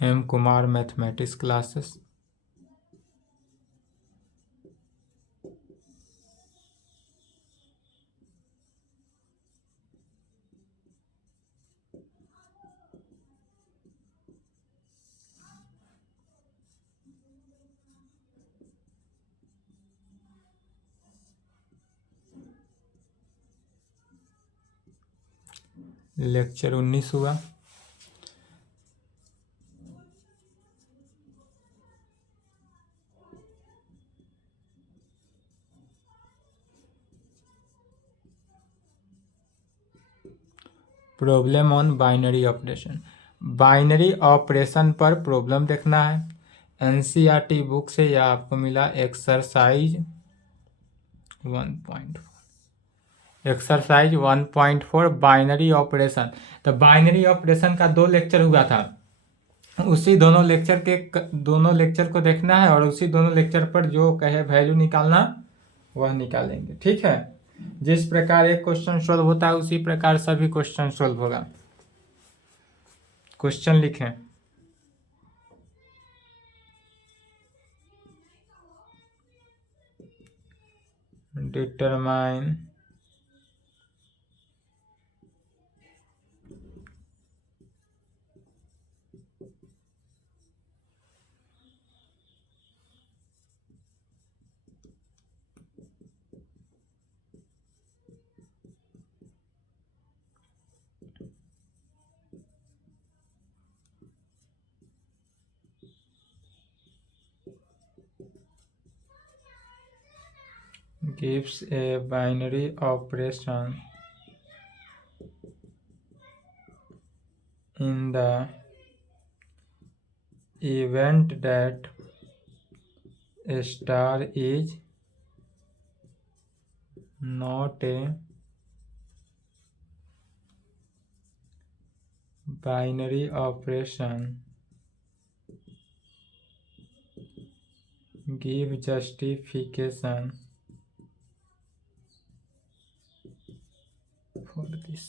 M Kumar mathematics classes. Lecture 19 हुआ। Problem on binary operation. Binary operation पर problem देखना है। एनसीईआरटी बुक से यह आपको मिला एक्सरसाइज 1.4। Exercise 1.4 binary operation. तो बाइनरी ऑपरेशन का 2 लेक्चर हुआ था, उसी दोनों लेक्चर को देखना है और उसी दोनों लेक्चर पर जो कहे वैल्यू निकालना वह निकालेंगे। ठीक है, जिस प्रकार एक क्वेश्चन सोल्व होता है उसी प्रकार सभी क्वेश्चन सोल्व होगा। क्वेश्चन लिखें। Determine gives a binary operation in the event that a star is not a binary operation, give justification for this।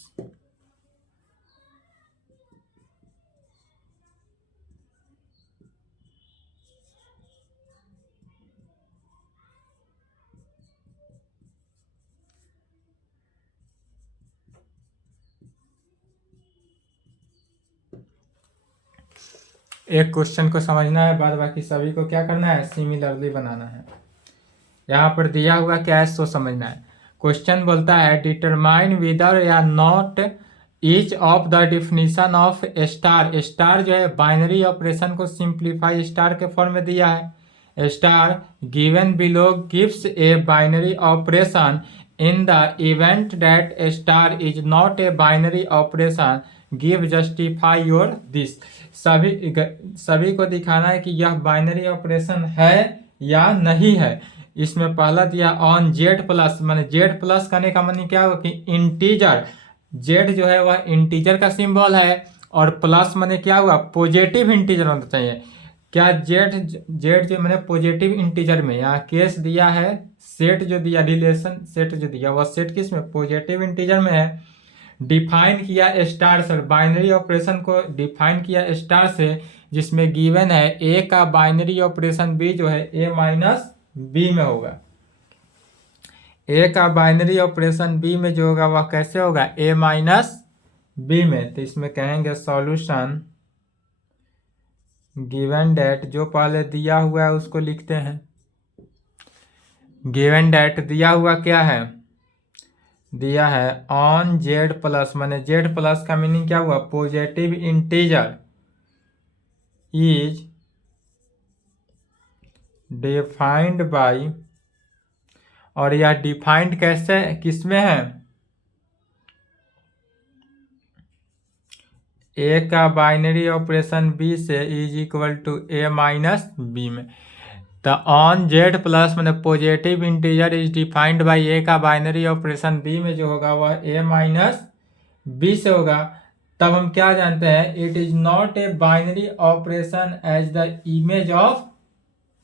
एक क्वेश्चन को समझना है, बाद बाकी सभी को क्या करना है, सिमिलरली बनाना है। यहाँ पर दिया हुआ क्या है सो समझना है। क्वेश्चन बोलता है डिटरमाइन विदर या not each of the definition of star. Star जो है बाइनरी ऑपरेशन को सिंप्लीफाई स्टार के फॉर्म में दिया है। Star given below gives A binary operation in the event that star is not a binary operation, give justify your this. सभी को दिखाना है कि यह बाइनरी ऑपरेशन है या नहीं है। इसमें पहला दिया ऑन जेड प्लस, माने जेड प्लस करने का मतलब क्या होगा कि इंटीजर, जेड जो है वह इंटीजर का सिंबल है और प्लस माने क्या हुआ, पॉजिटिव इंटीजर होना चाहिए। क्या जेड जो मैंने पॉजिटिव इंटीजर में, यहाँ केस दिया है सेट जो दिया, रिलेशन सेट जो दिया वह सेट किस में, पॉजिटिव इंटीजर में है। डिफाइन किया स्टार से, बाइनरी ऑपरेशन को डिफाइन किया स्टार से, जिसमें गिवन है ए का बाइनरी ऑपरेशन बी जो है ए माइनस बी में होगा। ए का बाइनरी ऑपरेशन बी में जो होगा वह कैसे होगा, ए माइनस बी में। तो इसमें कहेंगे सॉल्यूशन गिवन डेट, जो पहले दिया हुआ है उसको लिखते हैं। गिवन डेट दिया हुआ क्या है, दिया है ऑन जेड प्लस, माने जेड प्लस का मीनिंग क्या हुआ, positive integer is defined by, और यह डिफाइंड कैसे किसमें है, ए का बाइनरी ऑपरेशन बी से is equal to A minus B में। तो ऑन जेड प्लस मैंने positive integer is defined by A का बाइनरी ऑपरेशन बी में जो होगा वह ए माइनस बी से होगा। तब हम क्या जानते हैं, it is not a binary operation as the image of,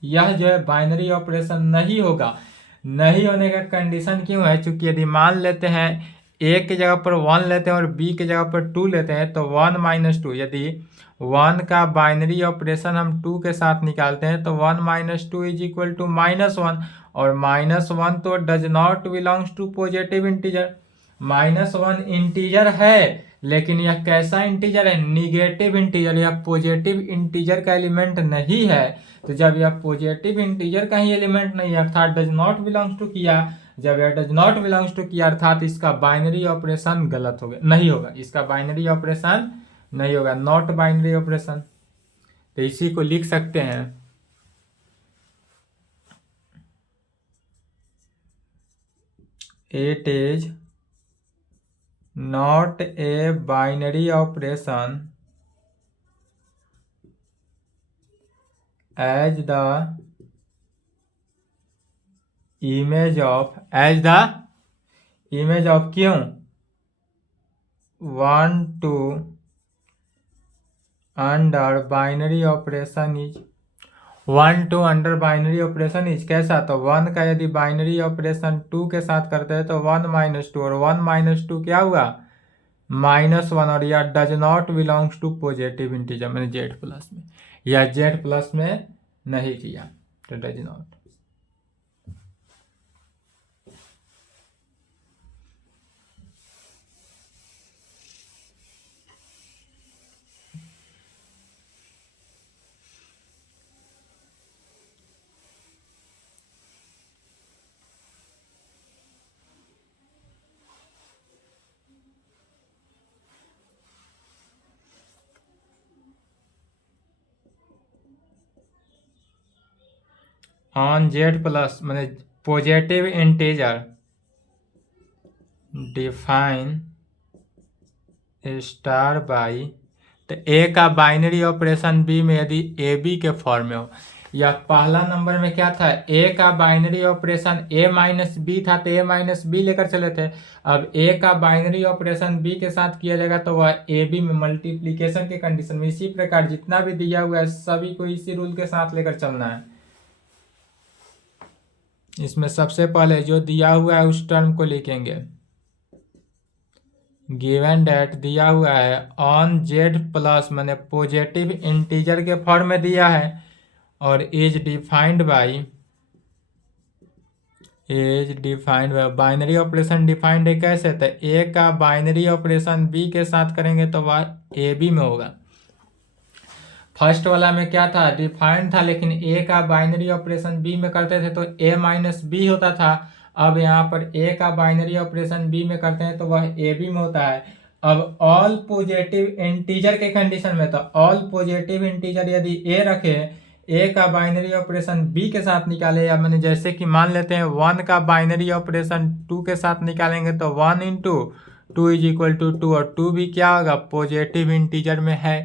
यह जो है बाइनरी ऑपरेशन नहीं होगा। नहीं होने का कंडीशन क्यों है, चूंकि यदि मान लेते हैं ए की जगह पर 1 लेते हैं और बी की जगह पर 2 लेते हैं तो 1 माइनस 2, यदि 1 का बाइनरी ऑपरेशन हम 2 के साथ निकालते हैं तो 1 माइनस 2 इज इक्वल टू -1, और -1 तो does not belongs to positive integer. -1 integer है, लेकिन यह कैसा इंटीजर है? निगेटिव इंटीजर, यह पॉजिटिव इंटीजर का एलिमेंट नहीं है। तो जब यह पॉजिटिव इंटीजर का ही एलिमेंट नहीं है अर्थात डज नॉट बिलोंग्स टू किया, जब यह डज नॉट बिलोंग्स टू किया अर्थात इसका बाइनरी ऑपरेशन गलत हो गया, नहीं होगा, इसका बाइनरी ऑपरेशन नहीं होगा, नॉट बाइनरी ऑपरेशन। तो इसी को लिख सकते हैं it is not a binary operation as the image of क्यों 1 to under binary operation is 1 to under binary operation is कैसा? तो 1 का यदि बाइनरी ऑपरेशन 2 के साथ करते हैं तो 1 माइनस 2, और 1 माइनस 2 क्या हुआ? -1, और यह does not belongs to positive integer, मैंने जेड प्लस में, या जेड प्लस में नहीं किया तो does not. On Z plus मैंने positive integer define star by, तो ए का बाइनरी ऑपरेशन बी में यदि ए बी के फॉर्म में हो, या पहला नंबर में क्या था? ए का बाइनरी ऑपरेशन ए माइनस बी था तो ए माइनस बी लेकर चले थे। अब ए का बाइनरी ऑपरेशन बी के साथ किया जाएगा तो वह ए बी में मल्टीप्लीकेशन के कंडीशन में। इसी प्रकार जितना भी दिया हुआ है सभी को इसी रूल के साथ लेकर चलना है। इसमें सबसे पहले जो दिया हुआ है उस टर्म को लिखेंगे, गिवन डेट दिया हुआ है ऑन जेड प्लस मैंने पॉजिटिव इंटीजर के फॉर्म में दिया है, और is defined by binary operation defined है कैसे? तो ए का बाइनरी ऑपरेशन बी के साथ करेंगे तो वह ए बी में होगा। फर्स्ट वाला में क्या था? डिफाइंड था, लेकिन ए का बाइनरी ऑपरेशन बी में करते थे तो ए माइनस बी होता था। अब यहाँ पर ए का बाइनरी ऑपरेशन बी में करते हैं तो वह ए बी में होता है। अब ऑल पॉजिटिव इंटीजर के कंडीशन में, तो ऑल पॉजिटिव इंटीजर यदि ए रखे, ए का बाइनरी ऑपरेशन बी के साथ निकाले, या मैंने जैसे कि मान लेते हैं 1 का बाइनरी ऑपरेशन 2 के साथ निकालेंगे तो 1 इंटू 2 इज इक्वल टू 2, और 2 भी क्या होगा? पॉजिटिव इंटीजर में है।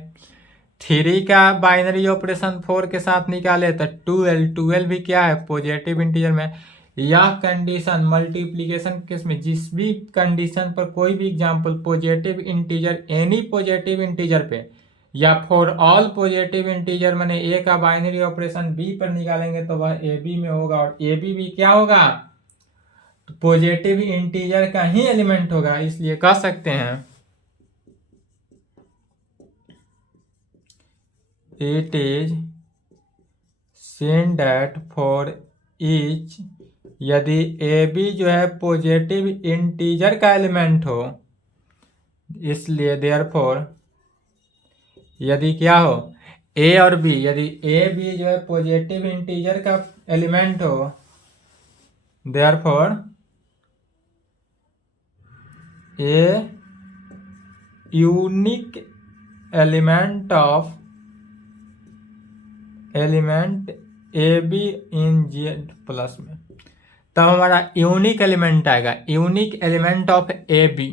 3 का बाइनरी ऑपरेशन 4 के साथ निकाले तो 12 भी क्या है? पॉजिटिव इंटीजर में। यह कंडीशन मल्टीप्लिकेशन केस में जिस भी कंडीशन पर कोई भी example positive integer, any positive integer पे, या फॉर ऑल पॉजिटिव इंटीजर मैंने ए का बाइनरी ऑपरेशन बी पर निकालेंगे तो वह ए बी में होगा, और ए बी भी क्या होगा? पॉजिटिव इंटीजर का ही एलिमेंट होगा। इसलिए कह सकते हैं it is seen that for each, यदि ए बी जो है पॉजिटिव इंटीजर का एलिमेंट हो, इसलिए देयरफॉर यदि क्या हो? ए और बी, यदि ए बी जो है पॉजिटिव इंटीजर का एलिमेंट हो, therefore a unique element A B in Z plus में, तब हमारा यूनिक एलिमेंट आएगा, unique element of A B.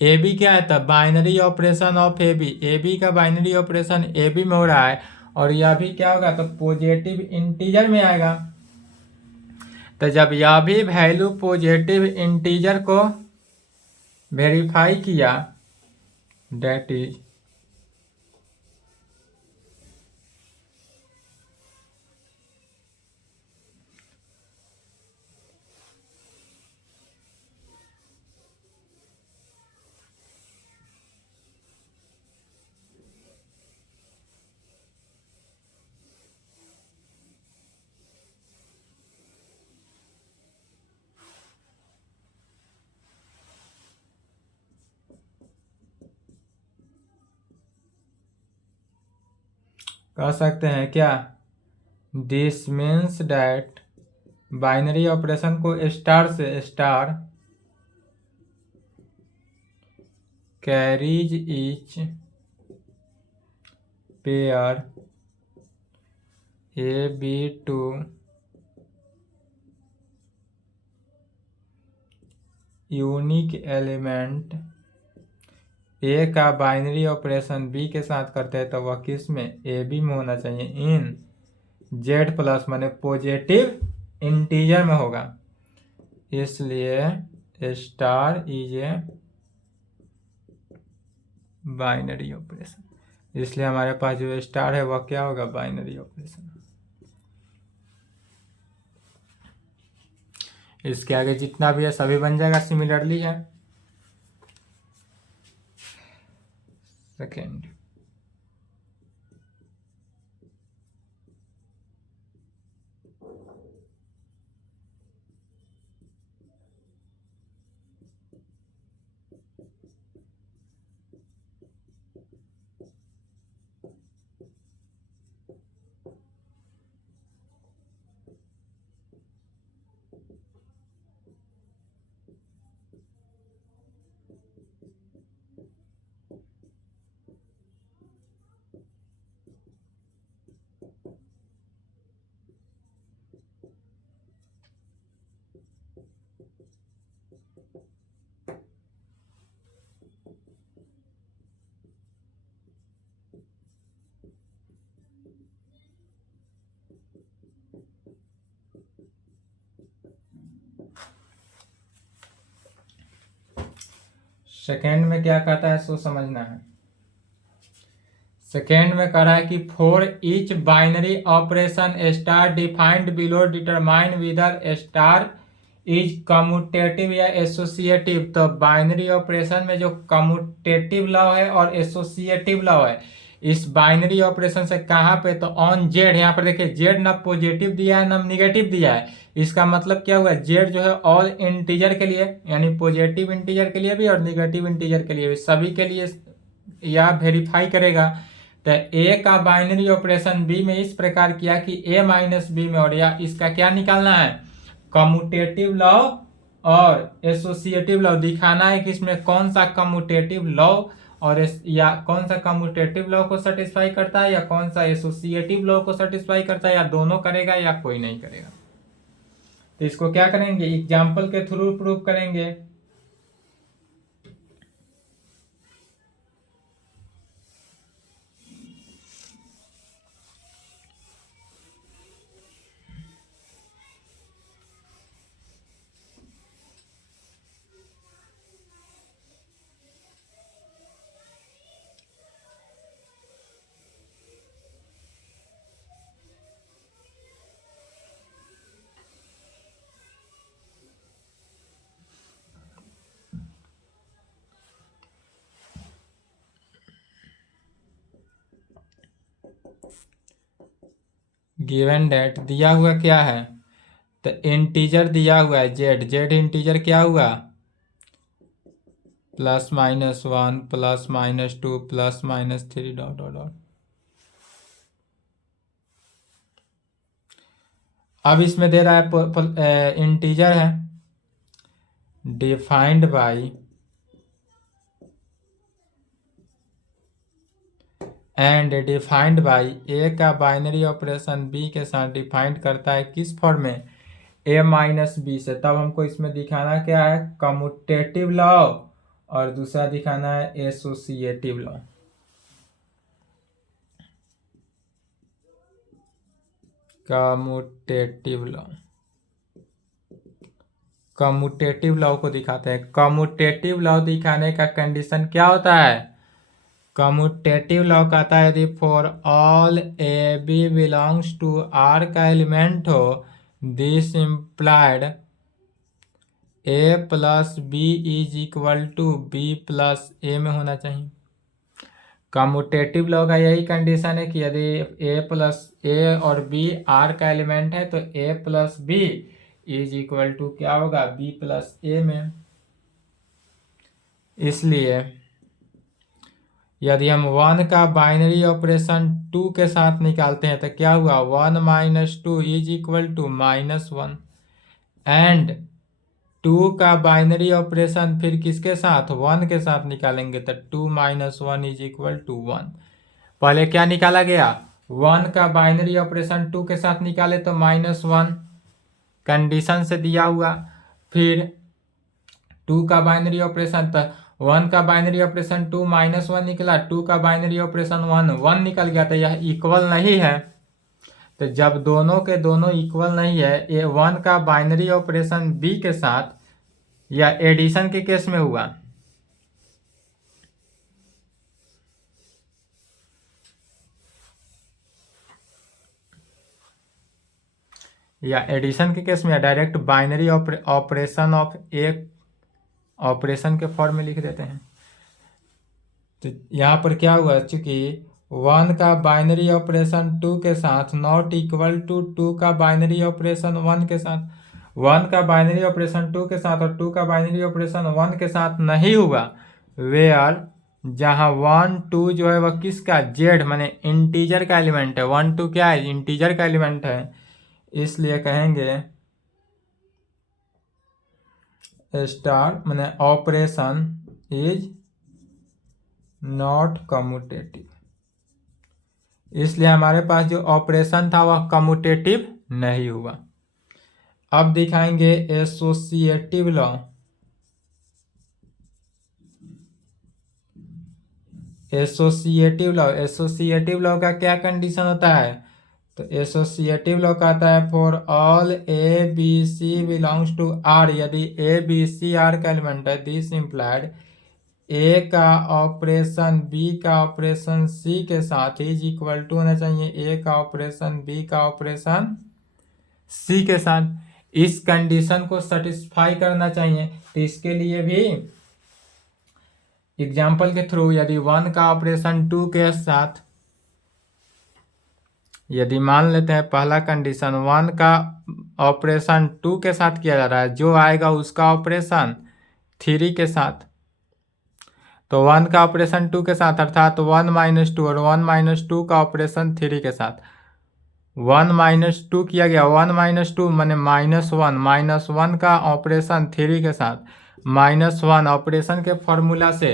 A B क्या है? तब binary operation of A B का बाइनरी ऑपरेशन ए बी में हो रहा है, और यह भी क्या होगा? तो पॉजिटिव इंटीजर में आएगा। तो जब यह भी वैल्यू पॉजिटिव इंटीजर को वेरीफाई किया, दैट इज कह सकते हैं क्या, this means that binary operation को स्टार से star carries each pair A B to unique element A का बाइनरी ऑपरेशन बी के साथ करते हैं तो वह किस में, ए बी में होना चाहिए, इन जेड प्लस माने पॉजिटिव इंटीजर में होगा, इसलिए star is a binary operation, इसलिए हमारे पास जो स्टार है वह क्या होगा, बाइनरी ऑपरेशन। इसके आगे जितना भी है सभी बन जाएगा सिमिलरली है। सेकेंड, सेकेंड में क्या कहता है सो समझना है। सेकेंड में कह रहा है कि for each binary operation star defined below determine whether star is commutative या एसोसिएटिव। तो बाइनरी ऑपरेशन में जो कम्यूटेटिव लॉ है और एसोसिएटिव लॉ है, इस बाइनरी ऑपरेशन से कहाँ पे, तो ऑन जेड, यहाँ पर देखिए जेड ना पॉजिटिव दिया है ना निगेटिव दिया है, इसका मतलब क्या हुआ, जेड जो है ऑल इंटीजर के लिए यानी पॉजिटिव इंटीजर के लिए भी और निगेटिव इंटीजर के लिए भी सभी के लिए या वेरीफाई करेगा। तो ए का बाइनरी ऑपरेशन बी में इस प्रकार किया कि ए माइनस बी में, और या इसका क्या निकालना है, कम्यूटेटिव लॉ और एसोसिएटिव लॉ दिखाना है कि इसमें कौन सा कम्यूटेटिव लॉ और या कौन सा कम्यूटेटिव लॉ को सेटिस्फाई करता है या कौन सा एसोसिएटिव लॉ को सेटिस्फाई करता है, या दोनों करेगा या कोई नहीं करेगा। तो इसको क्या करेंगे, एग्जाम्पल के थ्रू प्रूव करेंगे। गिवन डेट दिया हुआ क्या है, तो इंटीजर दिया हुआ है जेड, जेड इंटीजर क्या हुआ, +-1 +-2 +-3 डॉट डॉट डॉट। अब इसमें दे रहा है इंटीजर है defined by and defined by, A का बाइनरी ऑपरेशन बी के साथ डिफाइंड करता है किस फॉर्म में, ए माइनस बी से। तब हमको इसमें दिखाना क्या है, कम्यूटेटिव लॉ और दूसरा दिखाना है associative law. Commutative law, commutative law को दिखाते हैं। कम्यूटेटिव लॉ दिखाने का कंडीशन क्या होता है, कम्यूटेटिव लॉ कहता है यदि for all A B belongs to R का एलिमेंट हो, this implied A plus B is equal to B plus A में होना चाहिए। कम्यूटेटिव लॉ का यही कंडीशन है कि यदि ए प्लस ए और बी आर का एलिमेंट है तो A plus B is equal to क्या होगा, बी प्लस ए में। इसलिए यदि हम 1 का बाइनरी ऑपरेशन 2 के साथ निकालते हैं तो क्या हुआ, 1 minus 2 is equal to -1। And 2 का बाइनरी ऑपरेशन फिर किसके साथ, 1 के साथ निकालेंगे तो 2 माइनस 1 इज इक्वल टू 1। पहले क्या निकाला गया, 1 का बाइनरी ऑपरेशन 2 के साथ निकाले तो -1 कंडीशन से दिया हुआ। फिर 2 का बाइनरी ऑपरेशन, तो 1 का बाइनरी ऑपरेशन 2 -1 निकला, 2 का बाइनरी ऑपरेशन 1 निकल गया, तो यह इक्वल नहीं है। तो जब दोनों के दोनों इक्वल नहीं है, ये 1 का बाइनरी ऑपरेशन बी के साथ या एडिशन के केस में हुआ, या एडिशन के केस में, या डायरेक्ट बाइनरी ऑपरेशन ऑफ एक ऑपरेशन के फॉर्म में लिख देते हैं। तो यहाँ पर क्या हुआ, चूंकि 1 का बाइनरी ऑपरेशन 2 के साथ नॉट इक्वल टू 2 का बाइनरी ऑपरेशन 1 के साथ, 1 का बाइनरी ऑपरेशन 2 के साथ और 2 का बाइनरी ऑपरेशन 1 के साथ नहीं हुआ, वेयर जहाँ 1 2 जो है वह किसका, जेड माने इंटीजर का एलिमेंट है। 1 2 क्या है, इंटीजर का एलिमेंट है, इसलिए कहेंगे स्टार माने ऑपरेशन इज नॉट कम्यूटेटिव, इसलिए हमारे पास जो ऑपरेशन था वह कम्यूटेटिव नहीं हुआ। अब दिखाएंगे एसोसिएटिव लॉ। एसोसिएटिव लॉ का क्या कंडीशन होता है, तो एसोसिएटिव लॉ कहता है for all A B C belongs to R, यदि ए बी सी आर का एलिमेंट है, दिस इम्प्लाइड ए का ऑपरेशन बी का ऑपरेशन सी के साथ इज इक्वल टू होना चाहिए ए का ऑपरेशन बी का ऑपरेशन सी के साथ। इस कंडीशन को सेटिस्फाई करना चाहिए, तो इसके लिए भी एग्जाम्पल के थ्रू, यदि 1 का ऑपरेशन 2 के साथ, यदि मान लेते हैं पहला कंडीशन 1 का ऑपरेशन 2 के साथ किया जा रहा है, जो आएगा उसका ऑपरेशन 3 के साथ, तो 1 का ऑपरेशन 2 के साथ अर्थात 1 माइनस 2 और 1 माइनस 2 का ऑपरेशन 3 के साथ, 1 माइनस 2 किया गया, 1 माइनस 2 माने -1, -1 का ऑपरेशन 3 के साथ, -1 ऑपरेशन के फॉर्मूला से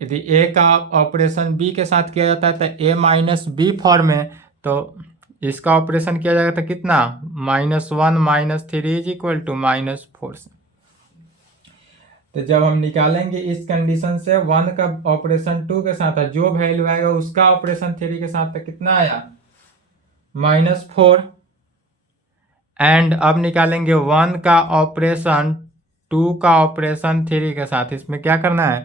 यदि ए का ऑपरेशन बी के साथ किया जाता है तो ए माइनस बी फॉर्म में, तो इसका ऑपरेशन किया जाएगा तो कितना, -1 -3 इज इक्वल टू -4 से। तो जब हम निकालेंगे इस कंडीशन से 1 का ऑपरेशन 2 के साथ है, जो वैल्यू आएगा उसका ऑपरेशन 3 के साथ, तो कितना आया, -4। एंड अब निकालेंगे 1 का ऑपरेशन 2 का ऑपरेशन 3 के साथ। इसमें क्या करना है,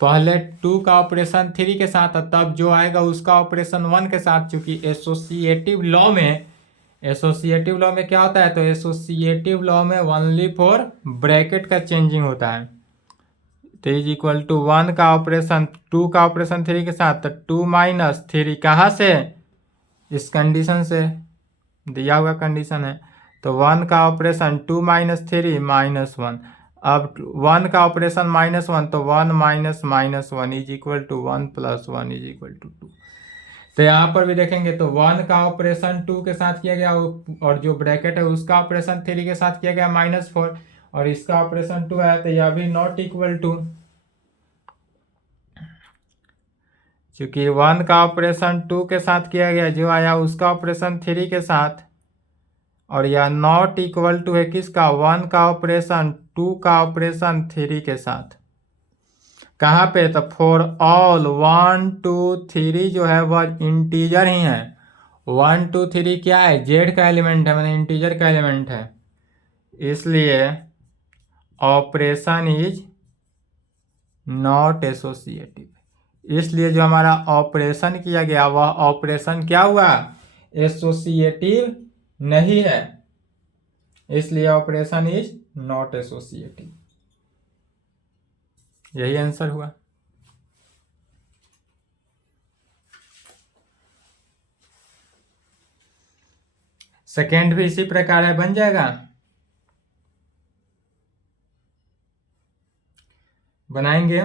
पहले 2 का ऑपरेशन 3 के साथ, तब जो आएगा उसका ऑपरेशन 1 के साथ। चूंकि एसोसिएटिव लॉ में क्या होता है, तो एसोसिएटिव लॉ में ओनली फॉर ब्रैकेट का चेंजिंग होता है। तो इज इक्वल टू 1 का ऑपरेशन 2 का ऑपरेशन 3 के साथ, तो 2 माइनस 3 कहाँ से, इस कंडीशन से, दिया हुआ कंडीशन है। तो 1 का ऑपरेशन 2 माइनस 3 -1, अब 1 का ऑपरेशन -1, तो 1 minus -1 is equal to 1 plus 1 is equal to 2। तो यहाँ पर भी देखेंगे तो 1 का ऑपरेशन 2 के साथ किया गया, और जो ब्रैकेट है उसका ऑपरेशन 3 के साथ किया गया -4, और इसका ऑपरेशन 2 है, तो यह भी नॉट इक्वल टू, चूंकि 1 का ऑपरेशन 2 के साथ किया गया, जो आया उसका ऑपरेशन 3 के साथ, और यह नॉट इक्वल टू है किसका, 1 का ऑपरेशन 2 का ऑपरेशन 3 के साथ। कहाँ पे, तो फॉर ऑल 1 2 3 जो है वह इंटीजर ही है। 1 2 3 क्या है, जेड का एलिमेंट है, मैंने इंटीजर का एलिमेंट है, इसलिए ऑपरेशन इज नॉट एसोसिएटिव। इसलिए जो हमारा ऑपरेशन किया गया वह ऑपरेशन क्या हुआ, एसोसिएटिव नहीं है, इसलिए ऑपरेशन इज नॉट एसोसिएटिव। यही आंसर हुआ। सेकेंड भी इसी प्रकार है, बन जाएगा, बनाएंगे।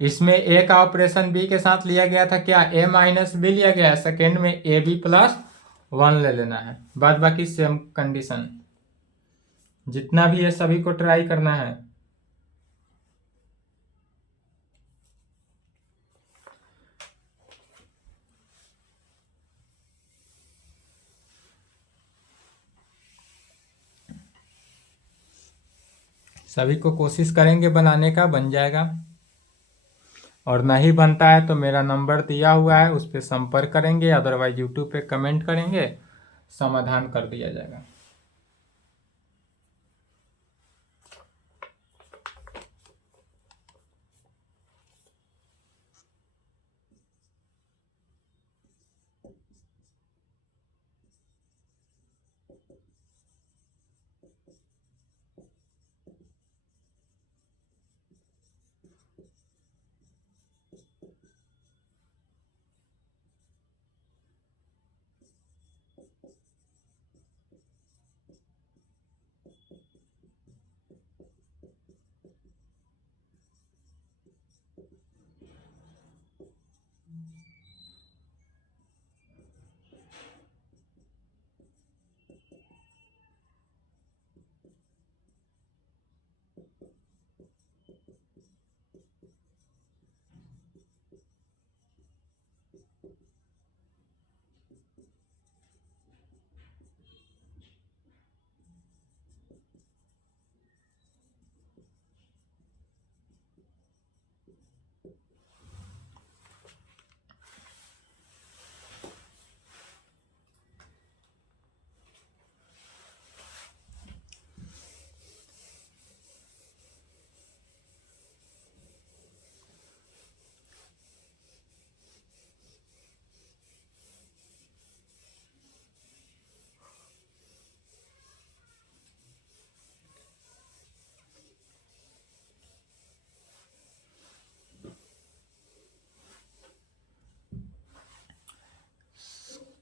इसमें ए का ऑपरेशन बी के साथ लिया गया था, क्या ए माइनस बी लिया गया है, सेकेंड में ए बी प्लस 1 ले लेना है, बाद बाकी सेम कंडीशन। जितना भी है सभी को ट्राई करना है। सभी को कोशिश करेंगे बनाने का, बन जाएगा। और नहीं बनता है तो मेरा नंबर दिया हुआ है, उस पर संपर्क करेंगे, अदरवाइज यूट्यूब पे कमेंट करेंगे, समाधान कर दिया जाएगा।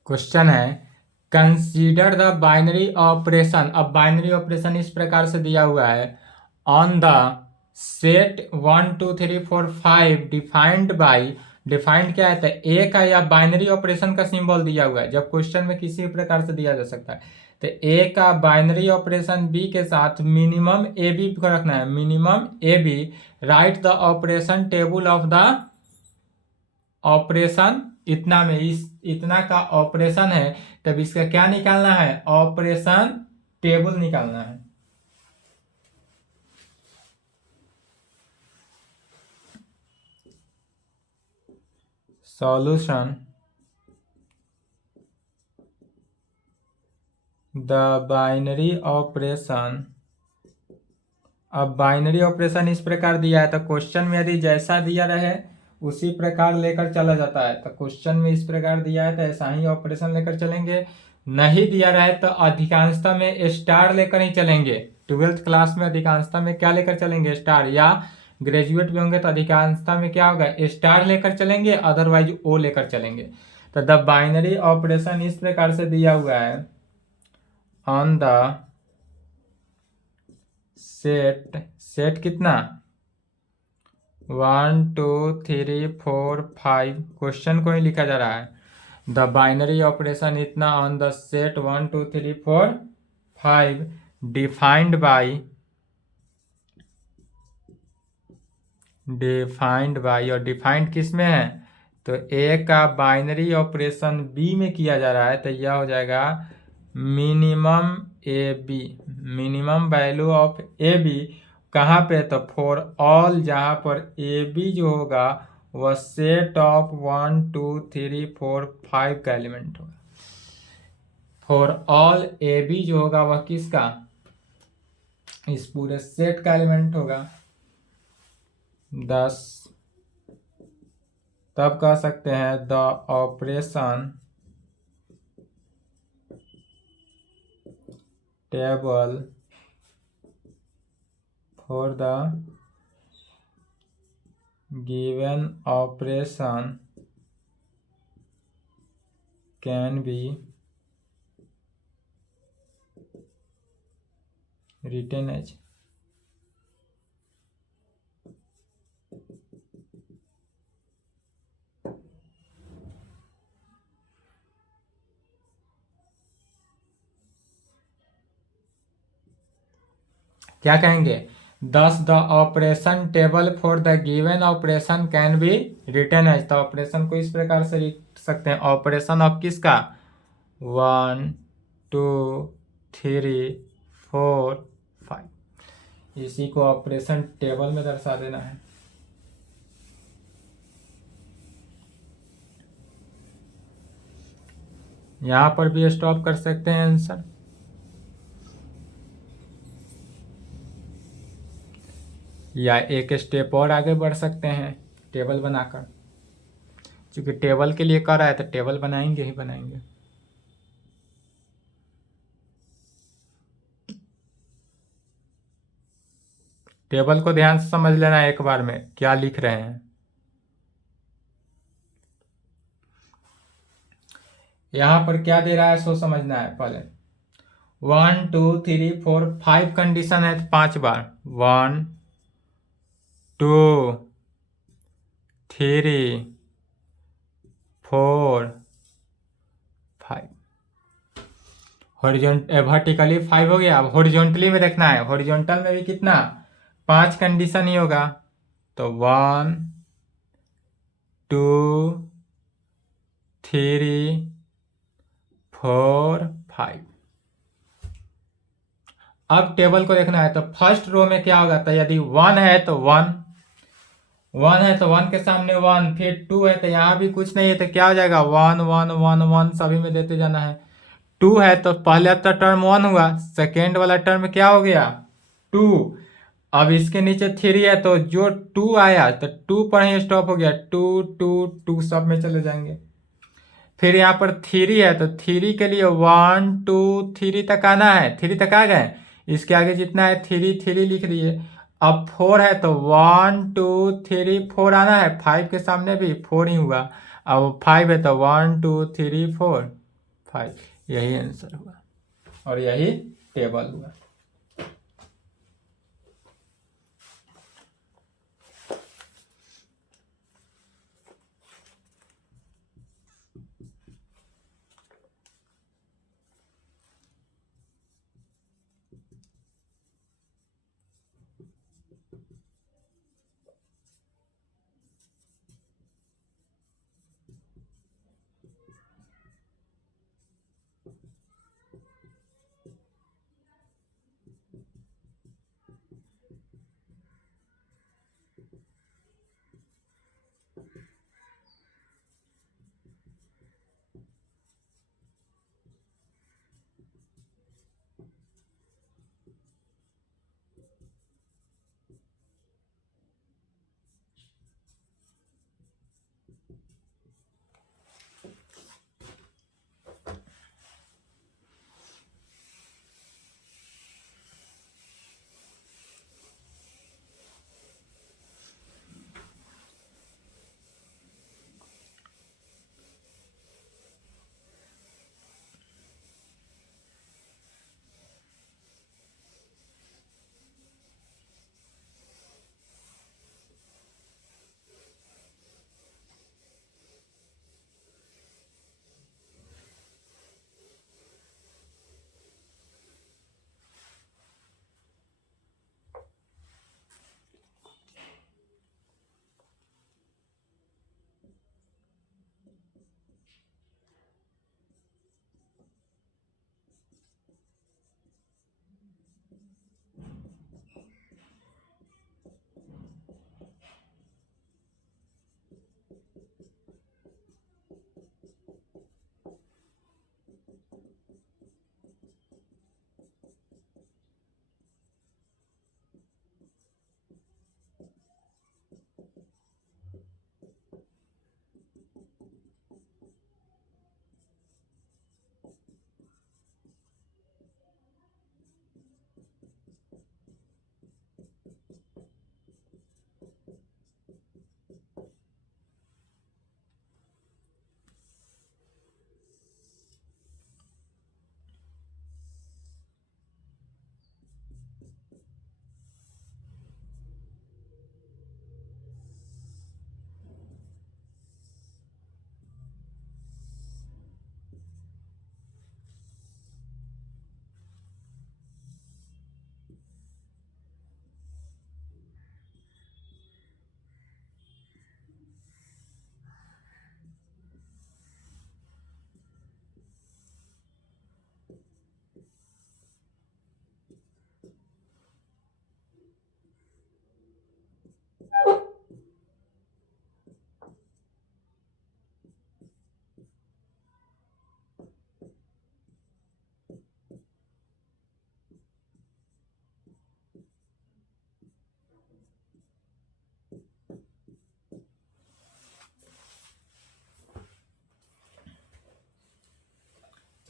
क्वेश्चन है, कंसीडर द बाइनरी ऑपरेशन। अब बाइनरी ऑपरेशन इस प्रकार से दिया हुआ है, on the set 1 2 3 4 5 defined by, defined क्या है, तो ए का या बाइनरी ऑपरेशन का सिंबल दिया हुआ है। जब क्वेश्चन में किसी प्रकार से दिया जा सकता है, तो ए का बाइनरी ऑपरेशन बी के साथ मिनिमम ए बी को रखना है, minimum A B, write the operation table of the operation, इतना में इस इतना का ऑपरेशन है, तब इसका क्या निकालना है, ऑपरेशन टेबल निकालना है। Solution the binary operation. अब बाइनरी ऑपरेशन इस प्रकार दिया है, तो क्वेश्चन में यदि जैसा दिया रहे उसी प्रकार लेकर चला जाता है। तो क्वेश्चन में इस प्रकार दिया है तो ऐसा ही ऑपरेशन लेकर चलेंगे, नहीं दिया रहे तो अधिकांशता में स्टार लेकर ही चलेंगे। 12th क्लास में अधिकांशता में क्या लेकर चलेंगे, स्टार, या ग्रेजुएट भी होंगे तो अधिकांशता में क्या होगा, स्टार लेकर चलेंगे, अदरवाइज ओ लेकर चलेंगे। तो द बाइनरी ऑपरेशन इस प्रकार से दिया हुआ है, ऑन द सेट, सेट कितना, 1 2 3 4 5, क्वेश्चन को ही लिखा जा रहा है, द बाइनरी ऑपरेशन इतना on the set 1 2 3 4 5 defined by, defined by, और डिफाइंड किस में है, तो ए का बाइनरी ऑपरेशन बी में किया जा रहा है, तो यह हो जाएगा minimum A B, minimum value of A B कहाँ पे, तो फॉर ऑल, जहाँ पर ए बी जो होगा वह सेट ऑफ 1 2 3 4 5 का एलिमेंट होगा। फॉर ऑल ए बी जो होगा वह किसका, इस पूरे सेट का एलिमेंट होगा 10। तब कह सकते हैं the operation table for the given operation can be written as क्या कहेंगे, thus the operation table for the given operation can be written as. तो ऑपरेशन को इस प्रकार से लिख सकते हैं, ऑपरेशन ऑफ किसका, 1 2 3 4 5। इसी को ऑपरेशन टेबल में दर्शा देना है। यहां पर भी स्टॉप कर सकते हैं आंसर, या एक स्टेप और आगे बढ़ सकते हैं टेबल बनाकर। क्योंकि टेबल के लिए कर रहा है तो टेबल बनाएंगे ही बनाएंगे। टेबल को ध्यान से समझ लेना एक बार में क्या लिख रहे हैं। यहां पर क्या दे रहा है सो समझना है पहले। 1 2 3 4 5 कंडीशन है तो 5 बार 1 2 3 4 5। वर्टिकली 5 हो गया। अब हॉरिजॉन्टली में देखना है, हॉरिजॉन्टल में भी कितना, 5 कंडीशन ही होगा। तो 1 2 3 4 5। अब टेबल को देखना है तो फर्स्ट रो में क्या होगा, तो यदि 1 है तो 1, 1 है तो 1 के सामने 1, फिर 2 है तो यहाँ भी कुछ नहीं है तो क्या हो जाएगा 1 1 1 1 सभी में देते जाना है। 2 है तो पहले तो टर्म 1 हुआ, सेकेंड वाला टर्म क्या हो गया 2। अब इसके नीचे 3 है तो जो 2 आया तो 2 पर ही स्टॉप हो गया, 2 2 2 सब में चले जाएंगे। फिर यहाँ पर 3 है तो 3 के लिए 1 2 3 तक आना है, 3 तक आ गए। इसके आगे जितना है 3 3 लिख दिए। अब 4 है तो 1 2 3 4 आना है, 5 के सामने भी 4 ही हुआ। अब 5 है तो 1 2 3 4 5। यही आंसर हुआ और यही टेबल हुआ।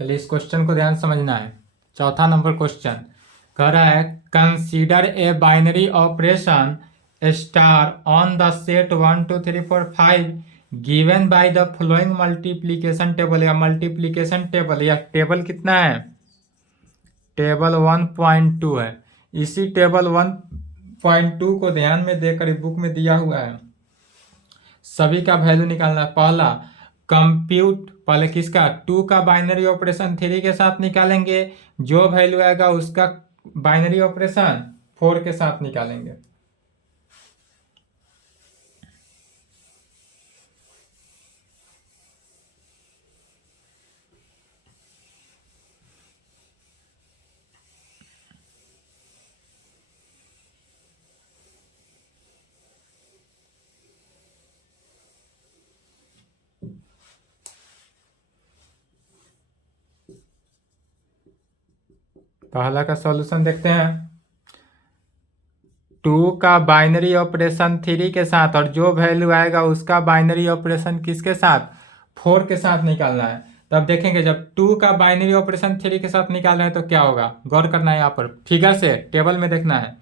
चलिए इस क्वेश्चन को ध्यान समझना है। चौथा नंबर क्वेश्चन कह रहा है consider a binary operation star on the set 1 2 3 4 5 given by the following multiplication table. या मल्टीप्लिकेशन टेबल या टेबल कितना है, टेबल 1.2 है। इसी टेबल 1.2 को ध्यान में देकर बुक में दिया हुआ है, सभी का वैल्यू निकालना है। पहला कंप्यूट, पहले किसका, 2 का बाइनरी ऑपरेशन 3 के साथ निकालेंगे, जो वैल्यू आएगा उसका बाइनरी ऑपरेशन 4 के साथ निकालेंगे। पहला का सॉल्यूशन देखते हैं। 2 का बाइनरी ऑपरेशन 3 के साथ और जो वैल्यू आएगा उसका बाइनरी ऑपरेशन किसके साथ, 4 के साथ निकालना है। तब देखेंगे जब 2 का बाइनरी ऑपरेशन 3 के साथ निकाल रहे हैं तो क्या होगा, गौर करना है यहाँ पर, फिगर से टेबल में देखना है।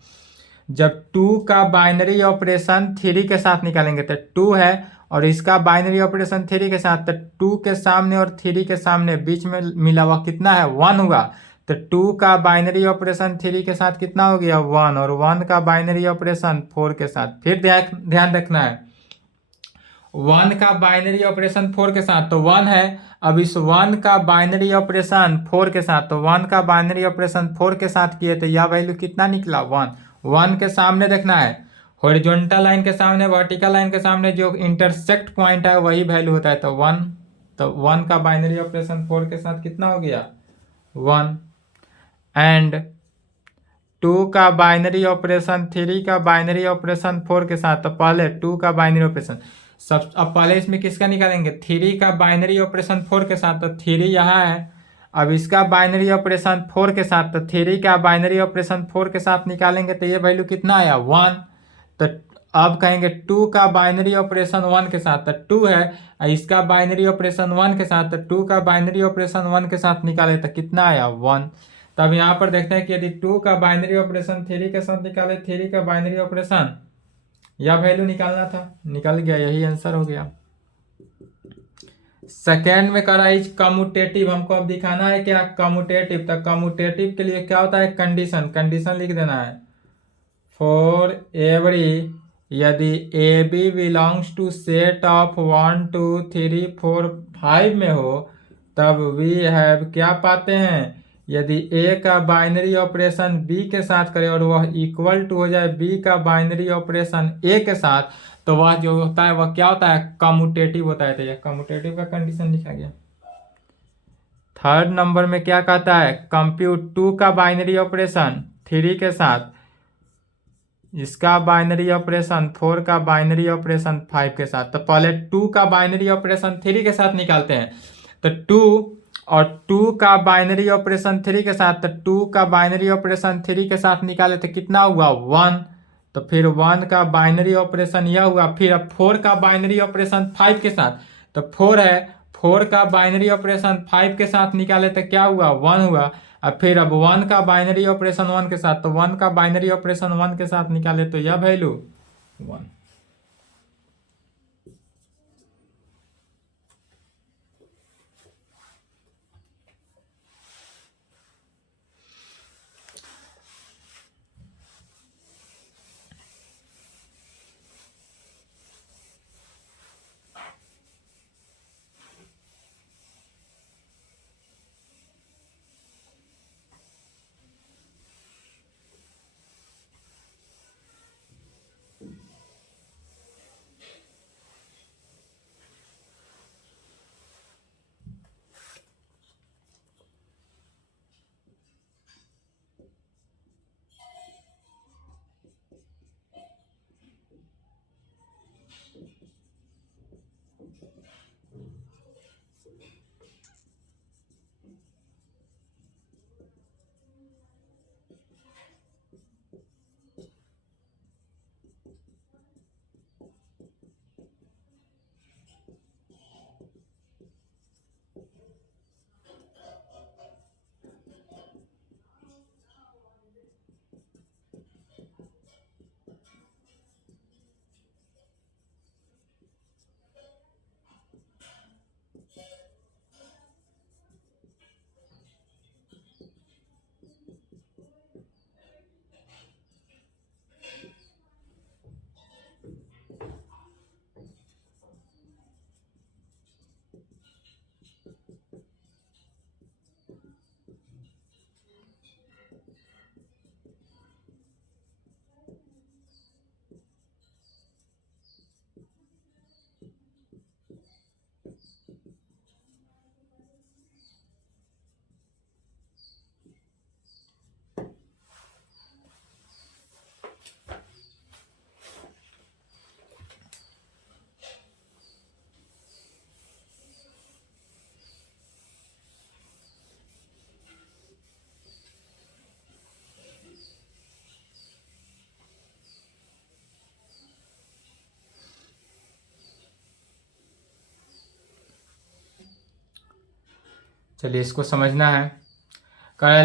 जब 2 का बाइनरी ऑपरेशन 3 के साथ निकालेंगे तो 2 है और इसका बाइनरी ऑपरेशन 3 के साथ, तो 2 के सामने और 3 के सामने बीच में मिला हुआ कितना है, 1 हुआ। तो 2 का बाइनरी ऑपरेशन 3 के साथ कितना हो गया, 1, और 1 का बाइनरी ऑपरेशन 4 के साथ। फिर ध्यान रखना है 1 का बाइनरी ऑपरेशन 4 के साथ, तो 1 है। अब इस 1 का बाइनरी ऑपरेशन 4 के साथ, तो 1 का बाइनरी ऑपरेशन 4 के साथ किए तो यह वैल्यू कितना निकला, 1। 1 के सामने देखना है, हॉरिजॉन्टल लाइन के सामने, वर्टिकल लाइन के सामने जो इंटरसेक्ट पॉइंट है वही वैल्यू होता है। तो 1, तो 1 का बाइनरी ऑपरेशन 4 के साथ कितना हो गया, 1। एंड 2 का बाइनरी ऑपरेशन 3 का बाइनरी ऑपरेशन 4 के साथ, तो पहले 2 का बाइनरी ऑपरेशन सब, अब पहले इसमें किसका निकालेंगे, 3 का बाइनरी ऑपरेशन 4 के साथ, तो 3 यहाँ है। अब इसका बाइनरी ऑपरेशन 4 के साथ, तो 3 का बाइनरी ऑपरेशन 4 के साथ निकालेंगे तो ये वैल्यू कितना आया, 1। तो अब कहेंगे 2 का बाइनरी ऑपरेशन 1 के साथ, तो 2 है, और इसका बाइनरी ऑपरेशन 1 के साथ, तो 2 का बाइनरी ऑपरेशन 1 के साथ निकाले तो कितना आया, 1। तब यहाँ पर देखते हैं कि यदि 2 का बाइनरी ऑपरेशन 3 के साथ निकाले, 3 का बाइनरी ऑपरेशन, यह वैल्यू निकालना था, निकल गया, यही आंसर हो गया। सेकेंड में करा इज कम्यूटेटिव, हमको अब दिखाना है क्या, कम्यूटेटिव। तो कम्यूटेटिव के लिए क्या होता है, कंडीशन, कंडीशन लिख देना है। फॉर एवरी, यदि A B belongs to set of 1 2 3 4 5 में हो, तब वी हैव, क्या पाते हैं, यदि ए का बाइनरी ऑपरेशन बी के साथ करे और वह इक्वल टू हो जाए बी का बाइनरी ऑपरेशन ए के साथ, तो वह जो होता है वह क्या होता है, कम्यूटेटिव होता है। तो यह कम्यूटेटिव का कंडीशन लिखा गया। थर्ड नंबर में क्या कहता है, कंप्यूट 2 का बाइनरी ऑपरेशन 3 के साथ, इसका बाइनरी ऑपरेशन 4 का बाइनरी ऑपरेशन 5 के साथ। तो पहले 2 का बाइनरी ऑपरेशन 3 के साथ निकालते हैं, तो 2 और 2 का बाइनरी ऑपरेशन 3 के साथ, तो 2 का बाइनरी ऑपरेशन 3 के साथ निकाले तो कितना हुआ, 1। तो फिर 1 का बाइनरी ऑपरेशन यह हुआ। फिर अब 4 का बाइनरी ऑपरेशन 5 के साथ, तो 4 है, 4 का बाइनरी ऑपरेशन 5 के साथ निकाले तो क्या हुआ, 1 हुआ। अब फिर अब 1 का बाइनरी ऑपरेशन 1 के साथ, तो 1 का बाइनरी ऑपरेशन 1 के साथ निकाले तो यह वैल्यू 1। चलिए इसको समझना है।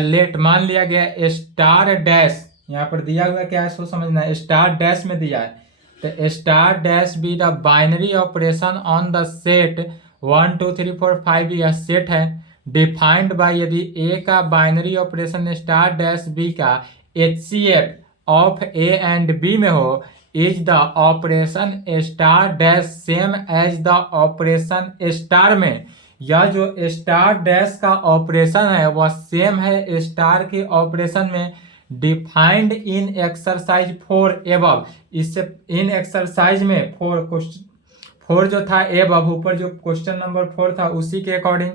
लेट मान लिया गया स्टार डैश, यहाँ पर दिया हुआ क्या है इसको समझना है। स्टार डैश में दिया है तो star dash B the binary operation on the set 1 2 3 4 5, यह सेट है डिफाइंड बाय, यदि ए का binary operation star dash B का HCF of A and B में हो, is the operation star dash same as the operation star में, यह जो स्टार डैश का ऑपरेशन है वह सेम है स्टार के ऑपरेशन में, डिफाइंड इन एक्सरसाइज 4 एबव, इससे इन एक्सरसाइज में 4 जो था एबव, ऊपर जो क्वेश्चन नंबर 4 था उसी के अकॉर्डिंग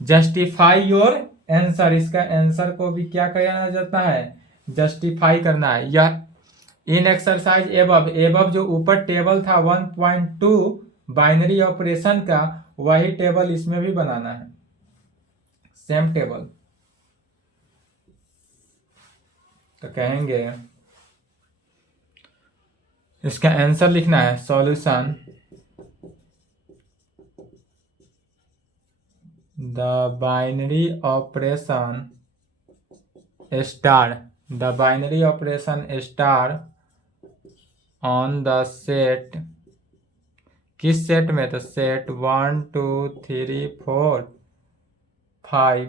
जस्टिफाई योर आंसर, इसका आंसर को भी क्या करना जाता है, जस्टिफाई करना है। यह इन एक्सरसाइज एबव जो ऊपर टेबल था 1.2 बाइनरी ऑपरेशन का, वही टेबल इसमें भी बनाना है, सेम टेबल। तो कहेंगे इसका आंसर लिखना है solution the binary operation star on the set, किस सेट में, तो set 1 2 3 4 5,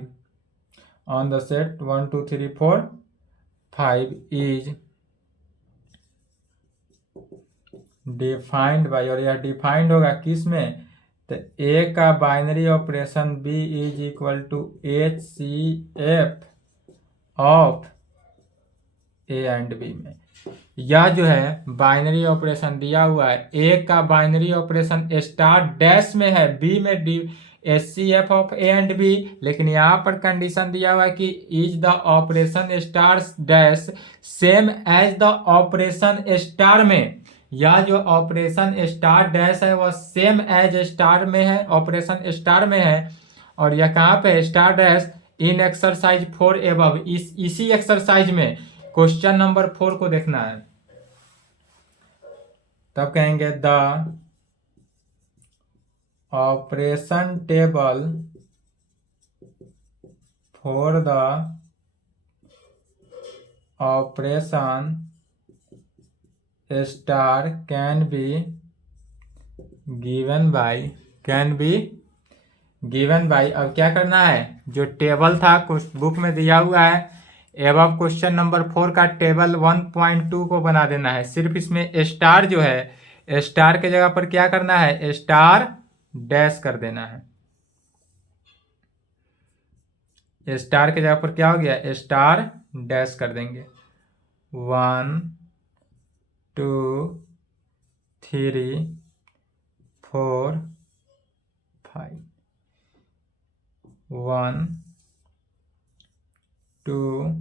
on the set 1 2 3 4 5 is defined by, और यह डिफाइंड होगा किस में, तो ए का binary operation B is equal to HCF of A and B में। यह जो है बाइनरी ऑपरेशन दिया हुआ है, ए का बाइनरी ऑपरेशन स्टार डैश में है, बी में HCF of A and B, लेकिन यहाँ पर कंडीशन दिया हुआ है कि is the operation star dash same as the operation star में, यह जो ऑपरेशन स्टार डैश है वह सेम एज स्टार में है, ऑपरेशन स्टार में है, और यह कहाँ पे star dash in exercise 4 above, इसी एक्सरसाइज में क्वेश्चन नंबर 4 को देखना है। तब कहेंगे the operation table for the operation star can be given by, अब क्या करना है, जो टेबल था कुछ बुक में दिया हुआ है एबव क्वेश्चन नंबर 4 का टेबल 1.2 को बना देना है। सिर्फ इसमें स्टार जो है, स्टार के जगह पर क्या करना है, स्टार डैश कर देना है, स्टार के जगह पर क्या हो गया, स्टार डैश कर देंगे। 1 2 3 4 5, 1 2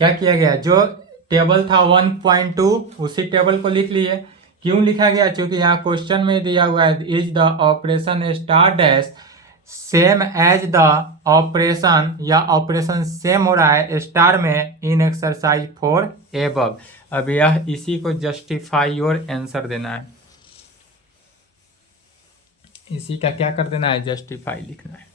क्या किया गया, जो टेबल था 1.2 उसी टेबल को लिख लिए। क्यों लिखा गया, क्योंकि यहाँ क्वेश्चन में दिया हुआ है is the operation star dash same as the operation, या ऑपरेशन सेम हो रहा है स्टार में इन एक्सरसाइज 4 एबव। अब यह इसी को जस्टिफाई योर आंसर देना है, इसी का क्या कर देना है, जस्टिफाई लिखना है।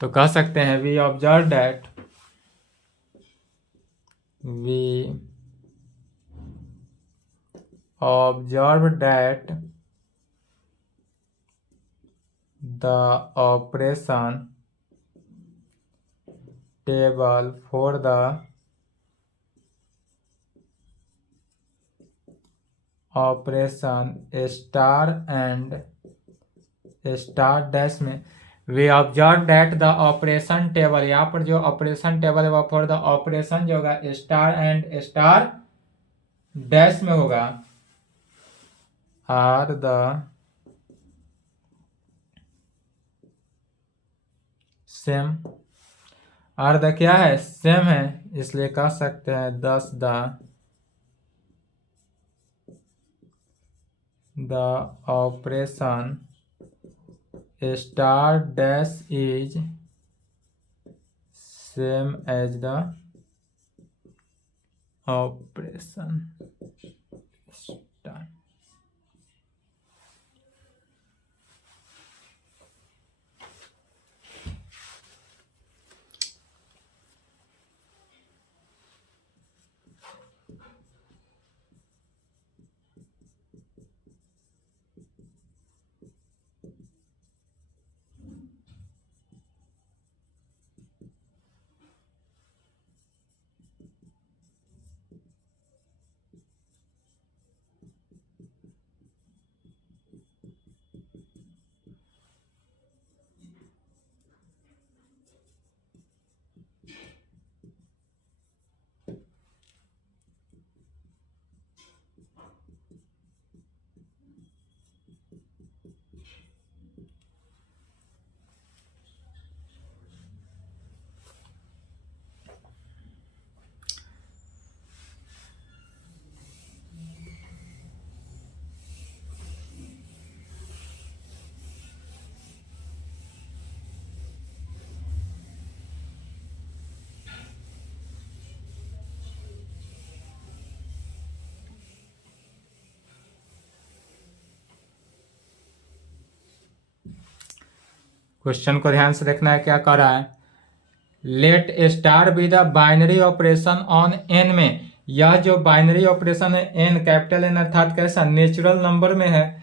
तो कह सकते हैं we observe that the operation table for the operation star and star dash में we observe that the operation table, यहाँ पर जो ऑपरेशन टेबल है वह फॉर द ऑपरेशन जो होगा स्टार एंड स्टार डैश में होगा, are the same, are the क्या है सेम है, इसलिए कह सकते हैं 10 the operation star dash is same as the operation star. Question को ध्यान से देखना है, क्या कर रहा है, let star B the binary operation on N में, यह जो बाइनरी ऑपरेशन है एन कैपिटल एन अर्थात कैसा नेचुरल नंबर में है,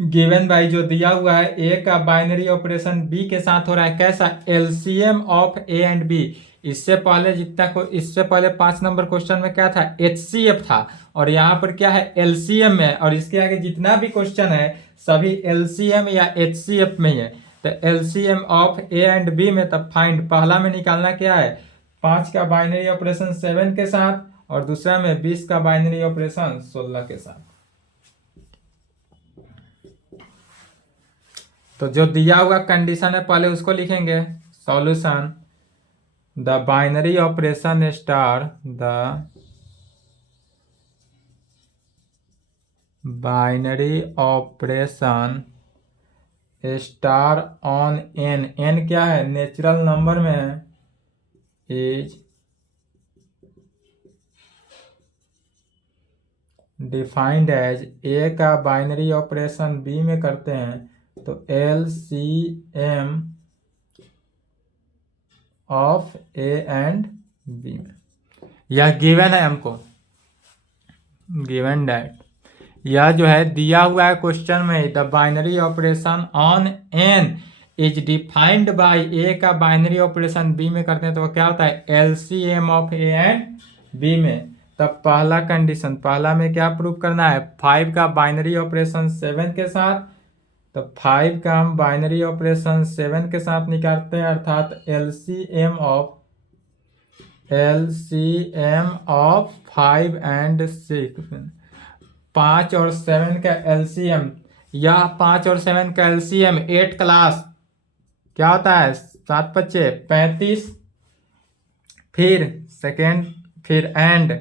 गिवन बाई जो दिया हुआ है ए का बाइनरी ऑपरेशन बी के साथ हो रहा है, कैसा LCM of A and B. इससे पहले जितना को इससे पहले 5 नंबर क्वेश्चन में क्या था एचसीएफ था, और यहाँ पर क्या है एलसीएम में, और इसके आगे जितना भी क्वेश्चन है सभी एलसीएम या एचसीएफ में ही है। तो LCM of A and B में तब फाइंड पहला में निकालना क्या है 5 का बाइनरी ऑपरेशन 7 के साथ, और दूसरा में 20 का बाइनरी ऑपरेशन 16 के साथ। तो जो दिया हुआ कंडीशन है पहले उसको लिखेंगे, solution the binary operation star, the binary operation star on N, N क्या है नेचुरल नंबर में है, इज डिफाइंड एज ए का बाइनरी ऑपरेशन बी में करते हैं तो LCM of A and B में, यह गिवन है हमको, गिवन दैट यह जो है दिया हुआ है क्वेश्चन में the binary operation on N is defined by A का बाइनरी ऑपरेशन बी में करते हैं तो क्या होता है LCM of A and B में। तब पहला कंडीशन, पहला में क्या प्रूव करना है 5 का बाइनरी ऑपरेशन 7 के साथ, तो 5 का हम बाइनरी ऑपरेशन 7 के साथ निकालते हैं अर्थात LCM ऑफ 5 एंड 6, 5 और 7 का LCM, यह 5 और 7 का LCM 8 क्लास क्या होता है 7 बच्चे 35, फिर सेकेंड फिर एंड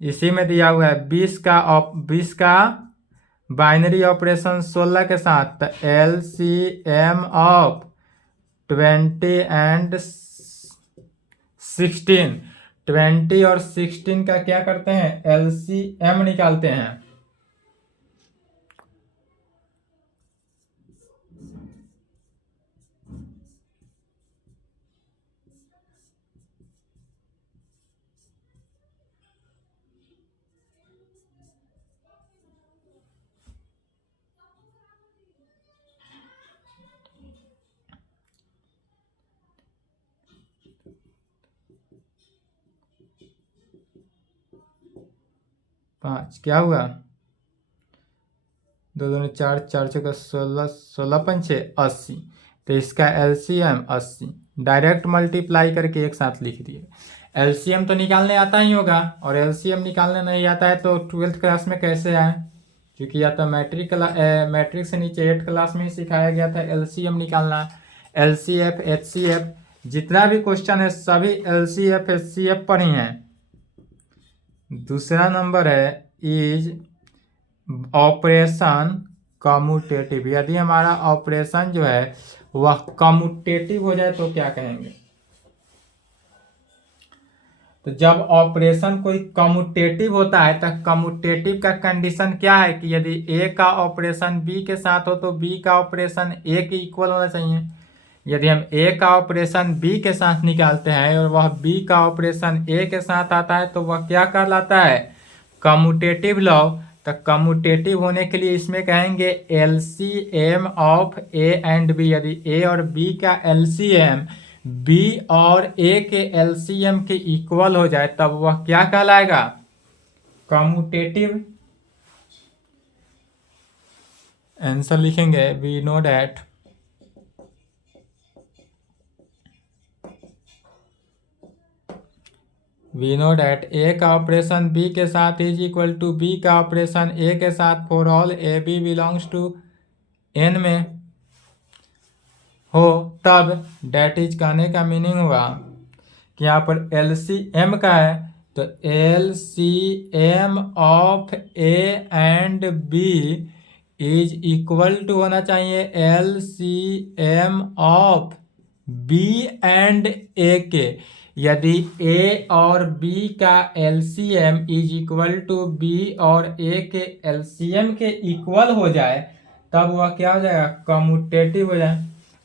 इसी में दिया हुआ है 20 का बाइनरी ऑपरेशन 16 के साथ, तो LCM ऑफ 20 एंड 16, 20 और 16 का क्या करते हैं LCM निकालते हैं। पाँच क्या हुआ दो दूनी चार, चार चौका 16, 16 पंचे 80। तो इसका एलसीएम 80 डायरेक्ट मल्टीप्लाई करके एक साथ लिख दिए। एलसीएम तो निकालने आता ही होगा, और एलसीएम निकालने नहीं आता है तो 12th क्लास में कैसे आए? क्योंकि या तो मैट्रिक से नीचे 8th क्लास में ही सिखाया गया था एलसीएम निकालना। एलसीएफ, एचसीएफ, जितना भी क्वेश्चन है सभी एलसीएफ एचसीएफ पर ही है। दूसरा नंबर है इज ऑपरेशन कम्यूटेटिव। यदि हमारा ऑपरेशन जो है वह कम्यूटेटिव हो जाए तो क्या कहेंगे? तो जब ऑपरेशन कोई कम्यूटेटिव होता है तो कम्यूटेटिव का कंडीशन क्या है कि यदि ए का ऑपरेशन बी के साथ हो तो बी का ऑपरेशन ए के इक्वल होना चाहिए। यदि हम ए का ऑपरेशन बी के साथ निकालते हैं और वह बी का ऑपरेशन ए के साथ आता है तो वह क्या कहलाता है? Commutative law. तो कम्यूटेटिव होने के लिए इसमें कहेंगे LCM of A and B. यदि ए और बी का एलसीएम बी और ए के एलसीएम के इक्वल हो जाए तब वह क्या कहलाएगा? कम्यूटेटिव। आंसर लिखेंगे वी नो दैट ए का ऑपरेशन बी के साथ इज इक्वल टू बी का ऑपरेशन ए के साथ for all A B belongs to N में हो तब डेट इज कहने का मीनिंग हुआ कि यहाँ पर एलसीएम का है तो LCM of A and B is equal to होना चाहिए LCM of B and A के। यदि ए और बी का LCM is equal to B और ए के एलसीएम के इक्वल हो जाए तब वह क्या हो जाएगा? कम्यूटेटिव हो जाए।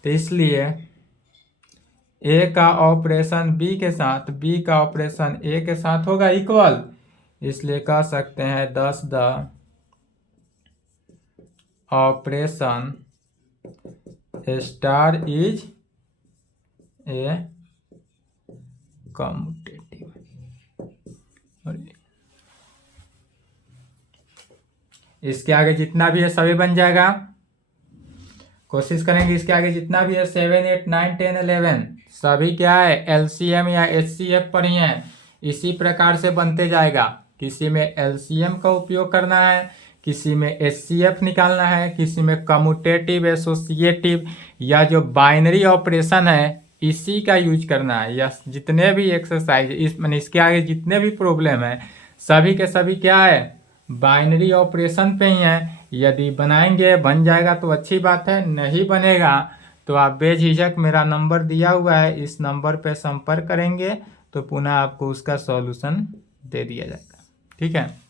तो इसलिए ए का ऑपरेशन बी के साथ, बी का ऑपरेशन ए के साथ होगा इक्वल, इसलिए कह सकते हैं दस the operation star is a commutative. इसके आगे जितना भी है सभी बन जाएगा। कोशिश करेंगे इसके आगे जितना भी है 7, 8, 9, 10, 11 सभी क्या है? एलसीएम या एचसीएफ पर ही है। इसी प्रकार से बनते जाएगा। किसी में एलसीएम का उपयोग करना है, किसी में एचसीएफ निकालना है, किसी में कम्यूटेटिव, एसोसिएटिव या जो बाइनरी ऑपरेशन है इसी का यूज करना है। या जितने भी एक्सरसाइज इसके आगे जितने भी प्रॉब्लम है सभी के सभी क्या है? बाइनरी ऑपरेशन पे ही है। यदि बनाएंगे बन जाएगा तो अच्छी बात है, नहीं बनेगा तो आप बेझिझक मेरा नंबर दिया हुआ है इस नंबर पे संपर्क करेंगे तो पुनः आपको उसका सॉल्यूशन दे दिया जाएगा। ठीक है।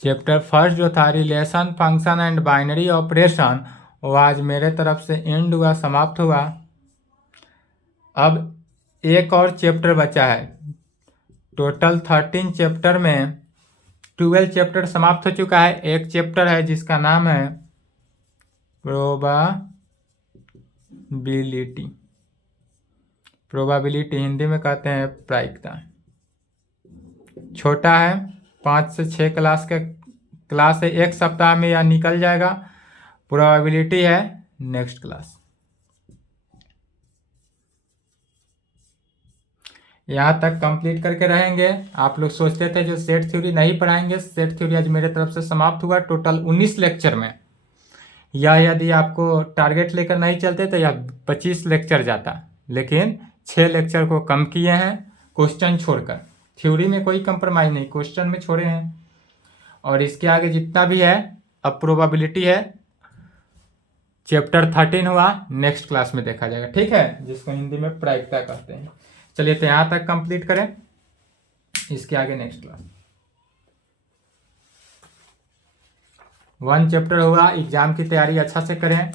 चैप्टर फर्स्ट जो था relation, function and binary operation वो आज मेरे तरफ से एंड हुआ, समाप्त हुआ। अब एक और चैप्टर बचा है। टोटल 13 चैप्टर में 12 चैप्टर समाप्त हो चुका है। एक चैप्टर है जिसका नाम है प्रोबाबिलिटी। प्रोबाबिलिटी हिंदी में कहते हैं प्रायिकता। छोटा है, 5 से 6 क्लास है, एक सप्ताह में यह निकल जाएगा। प्रोबेबिलिटी है नेक्स्ट क्लास। यहाँ तक कंप्लीट करके रहेंगे। आप लोग सोचते थे जो सेट थ्योरी नहीं पढ़ाएंगे, सेट थ्योरी आज मेरे तरफ से समाप्त हुआ टोटल 19 लेक्चर में। या यदि आपको टारगेट लेकर नहीं चलते तो यह 25 लेक्चर जाता, लेकिन 6 लेक्चर को कम किए हैं क्वेश्चन छोड़कर। थ्योरी में कोई कंप्रोमाइज नहीं, क्वेश्चन में छोड़े हैं। और इसके आगे जितना भी है अब प्रोबेबिलिटी है, चैप्टर 13 हुआ, नेक्स्ट क्लास में देखा जाएगा। ठीक है, जिसको हिंदी में प्रायिकता कहते हैं। चलिए तो यहाँ तक कंप्लीट करें, इसके आगे नेक्स्ट क्लास। 1 चैप्टर हुआ। एग्जाम की तैयारी अच्छा से करें।